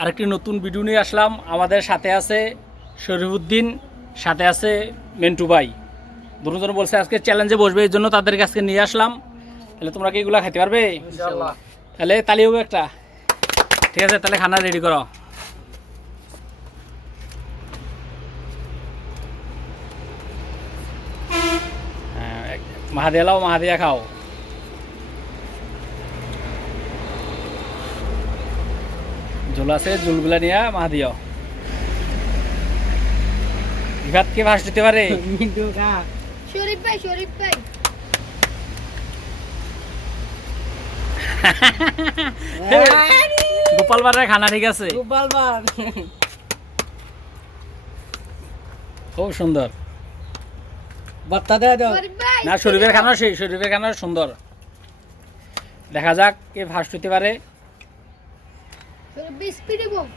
আরেকটি নতুন ভিডিও নিয়ে আসলাম। আমাদের সাথে আছে শরীফউদ্দিন, সাথে আছে মেন্টু ভাই। দুজন বলছে আজকে চ্যালেঞ্জে বসবে, এই জন্য তাদেরকে আজকে নিয়ে আসলাম। তাহলে তোমরা কি এগুলো খেতে পারবে? ইনশাআল্লাহ। তাহলে তালি হবে একটা। ঠিক আছে, তাহলে খানা রেডি করো। মাহাদিয়া লাও, মাহাদিয়া খাও। ঝোল আছে, ঝোলগুলা নিয়ে মাহাদিয়া। ইভাত কে ফার্স্ট দিতে পারে? মিন্টু খা। শরীফ ভাই গোপাল বারের খানা ঠিক আছে, গোপাল বার। খুব সুন্দর। বার্তা দেয় দাও। শরীফ ভাই না, শরীফের খানা সেই শরীফের খানা সুন্দর। দেখা যাক কে ফার্স্ট হতে পারে। শরীফ ভাই স্পিডে বল।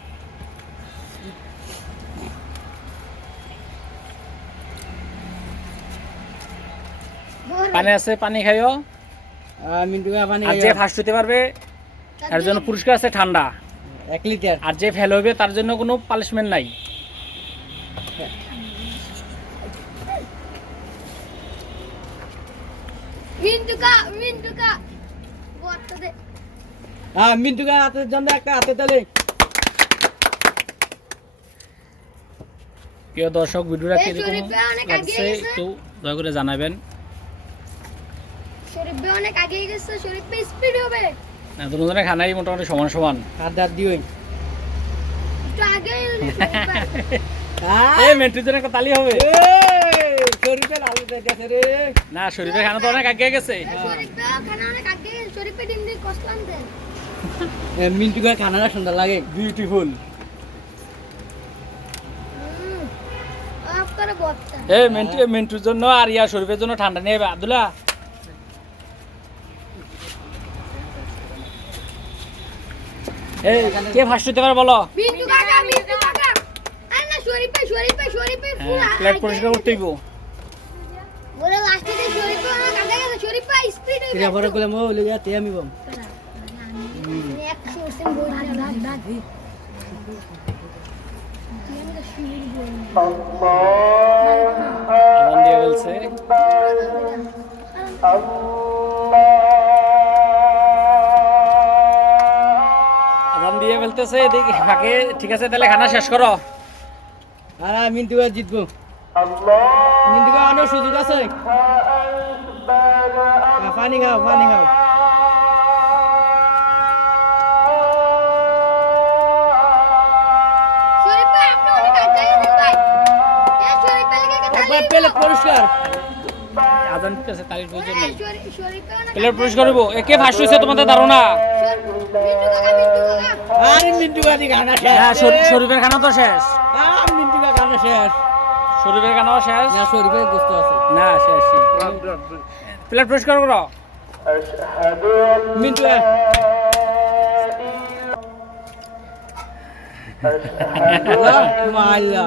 পানি আছে, পানি খাইও। মিন্টু খা পানি আর যে ফার্স্ট হতে পারবে তার জন্য পুরস্কার আছে ঠান্ডা। 1 লিটার। আর যে ফেল হবে তার জন্য কোনো পানিশমেন্ট নাই। মিন্টু কা বর্তা দে। মিন্টু খা হাতে জন্য একটা হাতে তালে। প্রিয় দর্শক, ভিডিওটা এই কিরকম শরীফ ভাই অনেক লাগছে এগিয়ে গেছে। একটু দয়া করে জানাবেন। শরীফ ভাই অনেক আগে গেছে, শরীফ ভাই স্পিড হবে। না, দুজনের খানাই মোটামুটি সমান সমান। হাত দাঁত দিও। একটু আগে এই মেন্টুর জন্য একটা তালি হবে। শরীফের আলু দেখাছে রে। না, শরীফের খানা তো অনেক আগে গেছে। শরীফ ভাই খানা অনেক আগে গেছে, শরীফ ভাই দিন দিন কষ্টলাম দেন। মিন্টু খা খানাটা সুন্দর লাগে। বিউটিফুল। অফ করে বর্তা। এই মেন্টুর জন্য আর ইয়া শরীফের জন্য ঠান্ডা নিয়ে যাবে। আব্দুল্লাহ, এই কে ফার্স্ট হতে পারে বলো? মিন্টু কাকা আরে না শরীফ ভাই পুরো প্লেট পরিষ্কার করতে হইব। বলে লাস্টে যে শরীফ ভাই অনেক আগে গেছে, শরীফ ভাই স্পিড হবে। কিরা পরে কইলে মো লইয়া তে আমি বম। আজান দিয়ে বলছে। আজান দিয়ে ফেলতেছে এদিকে ফাঁকে। ঠিক আছে, তাহলে খানা শেষ করো। আর মিন্টু খা জিতবো। মিন্টু খা আনো সুযোগ আছে। পানি খাও, পানি খাও। শরীফ ভাই আপনি অনেক আগে গেছেন ভাই। এই শরীফ ভাই লেগে একবার প্লেট পরিষ্কার। আজান দিতেছে, তালির প্রয়োজন নেই। শরীফ ভাই অনেক প্লেট পরিষ্কার হইব। এ কে ফার্স্ট হয়েছে তোমাদের ধারণা? মিন্টু কাকা আরে মিন্টু খা দি খানা শেষ। হ্যাঁ, শরীফের খানা তো শেষ। মিন্টু খা খানা শেষ। শরীফের খানাও শেষ। না শরীফের গোস্ত আছে। না, শেষ। প্লেট পরিষ্কার করো। মিন্টু খা। মাইলা।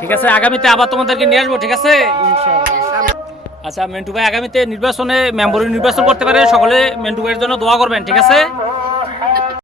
ঠিক আছে, আগামীতে আবার তোমাদেরকে নিয়ে আসবো। ঠিক আছে। ইনশাআল্লাহ। আচ্ছা, মেন্টু ভাই আগামীতে নির্বাচনে মেম্বরের নির্বাচন করতে পারে। সকলে মেন্টু ভাইয়ের জন্য দোয়া করবেন। ঠিক আছে।